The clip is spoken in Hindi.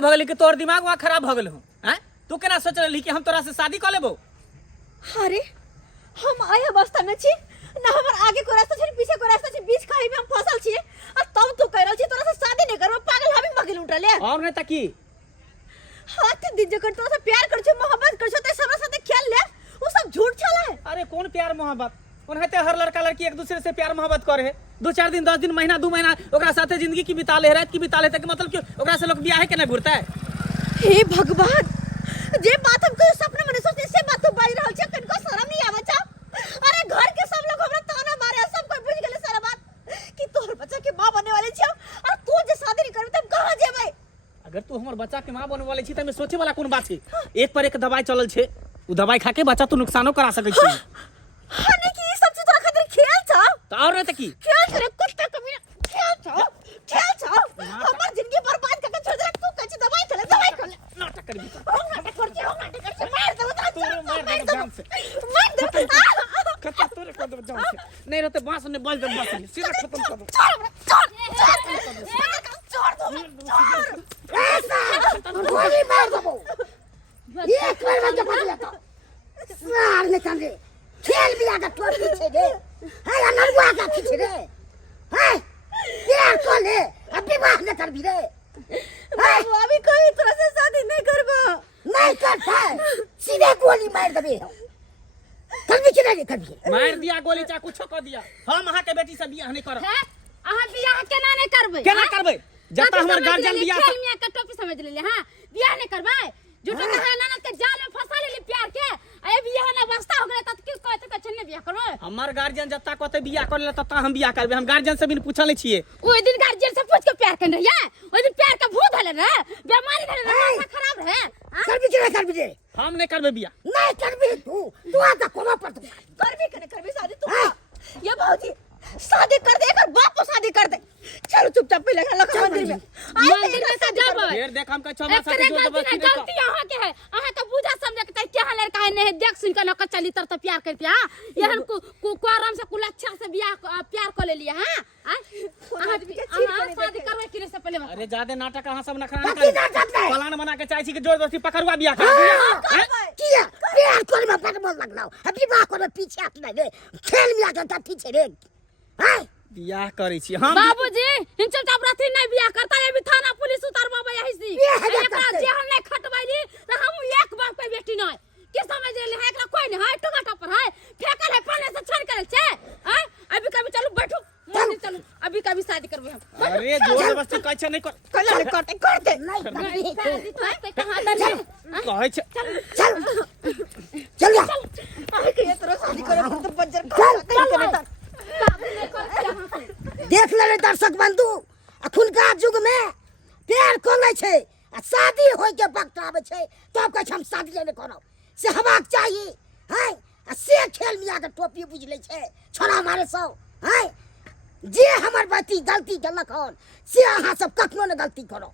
भगल के तोर दिमाग वहाँ खराब भगल हूँ हैं तू केना सोच रही कि हम तोरा से शादी कर लेबो। अरे हम आए अवस्था में छी ना हमर आगे को रास्ता छी पीछे को रास्ता छी बीच खाई में हम फसल छी और तब तू कह रहल छी तोरा से शादी नहीं करबो पागल हबी मगिल उठले और नहीं तकी हाथ दिन जकर तोरा से प्यार कर छी मोहब्बत कर छी त हमरा साथे खेल ले वो सब झूठ छले। अरे कौन प्यार मोहब्बत उन्हें हर लड़का लड़की एक दूसरे से प्यार मोहब्बत करे है 2-4 दिन 10 दिन महीना 2 महीना ओकरा साथे जिंदगी की बिता ले रात की बिता ले तक मतलब कि ओकरा से लोग बियाह है के नहीं घुरता है। हे भगवान जे बात हम कोई सपने में सोचते से बात तो बाज रहल छ कनको शर्म नहीं आवे छ। अरे घर के सब लोग हमरा ताना मारे सब कोई बुझ गेले सारा बात कि तोहर बच्चा के मां बनने वाले छ और तू जे शादी नहीं करबे तब कहां जेबै। अगर तू हमर बच्चा के मां बनने वाले छी त में सोचे वाला कोन बात छै। एक पर एक दवाई चलल छै उ दवाई खा के बच्चा तू नुकसानो करा सकै छी। हाने की ई सब चीज तोरा खातिर खेल छ त और नहीं तकी खेल करे कुत्ता कमीना खेल छ हमर जिंदगी बर्बाद करके छोड़ दे तू कह छी दवाई खा ले नाटक करबी नाटक कर छी मार दे मार दे जान से कत्ता तोरे कर दे जान से नहीं रहते बांस ने बज दे बांस ने सीधा खत्म कर दो छोड़ गोली मार दबो एक बार में बदल लेता सार ने कांदे खेल भी आगा टोर पीछे रे है नरवा का पीछे रे है यार कोले अभी बात न कर भी रे बाबू अभी कोई तरह से शादी नहीं करबो नहीं करता सीधे गोली मार दबे कर भी नहीं कर भी मार दिया गोली चा कुछ कर दिया हम अहा के बेटी से बियाह नहीं करब है अहा बियाह केना नहीं करबै केना करबै जता हमर गार्जियन बियाह खेल मियां के टोपी समझ लेले हां बियाह नहीं करबै झूठो कहे ननद के जाल में फंसा लेली प्यार के ए बियाह ना वास्ता हो गेले त की कहते के छन्ने बियाह करबै। हमर गार्जियन जता कहते बियाह कर ले तता हम बियाह करबे हम गार्जियन से भी पूछल नहीं छिए। ओइ दिन गार्जियन से पूछ के प्यार कर रहिए ओइ दिन प्यार का भूत हले रे बीमारी धरे रे माथा खराब रहे कर भी हम नहीं करबे बियाह नहीं करबी तू आजा कोमा पर करबी शादी तू ये भौजी शादी कर दे एकर बाप को शादी कर दे चलो चुपचाप पहले लखा मंदिर में से जाब फिर देख हम कह 6 मास से जोर जबरदस्ती गलती अहाँ के है अहाँ के बुझा समझ के क्या लड़का है नहीं देख सुन के न चली तर प्यार करती हां यहन को आराम से कुल अच्छा से बियाह प्यार कर ले लिया हां अहाँ शादी करवे कि से पहले अरे ज्यादा नाटक अहाँ सब नखरा कर प्लान बना के चाहे छी कि जोर जबरदस्ती पकड़वा बियाह कर किया प्यार कर में बड़ मन लगना अभी बात कर पीछे हट ले खेल में आके पीछे रे हां बियाह करै छी हम बाबूजी इन चुपचाप रहती नहीं बियाह करता है भी थाना पुलिस उतारबा यही सी एकरा जेहन नहीं खटबैली त हम एक बार पे बेटी नहीं की समझ ले है एकरा कोई नहीं है टुकाटा पर है फेकल है पानी से छन करल छे हैं अभी कभी चलो बैठो मंदिर चलो अभी कभी शादी करबे हम। अरे जोर जबरदस्ती कहै छै नहीं कर दे नहीं शादी तो कहां दे कहै छै चल अभी के तरह शादी करे तो बंजर कर देख ले दर्शक बंधु अखुनका युग में प्यार कोले छे आ शादी होय के वक्त आवे छे तब कह हम शादी नहीं करब से हवाक चाहिए है आ से खेल मिया के टोपी बुझ ले छे छोरा मारे सब है जे हमर बेटी गलती केलक हन से अहाँ सब कखनो न गलती करो।